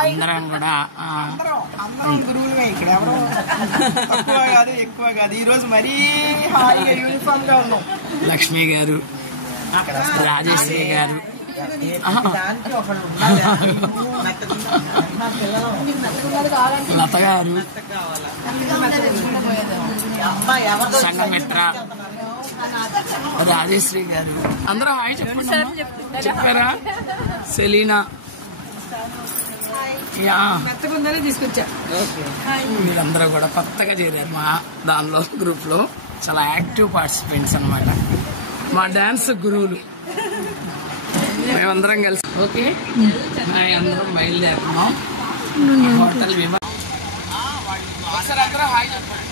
అందరం కూడా అందరం గురువులమే ఇక్కడ, ఎవరు తక్కువ కాదు ఎక్కువ కాదు. ఈ రోజు మరీ హాయిగా యూనిఫామ్ గా ఉన్నాం. లక్ష్మి గారు, రాజేశ్వరి గారు, లత గారు, సంగమిత్ర, రాజేశ్వరి గారు, అందరూ హాయ్ చెప్పారా? సెలీనా, తీసుకొచ్చా. వీళ్ళందరూ కూడా కొత్తగా చేరారు మా దానిలో గ్రూప్ లో. చాలా యాక్టివ్ పార్టిసిపెంట్స్ అనమాట, మా డాన్స్ గురువులు. మేమందరం కలిసి ఓకే అందరం బయలుదేరుతున్నాం. హోటల్ ఒకసారి అందరూ హాయ్ చెప్పండి.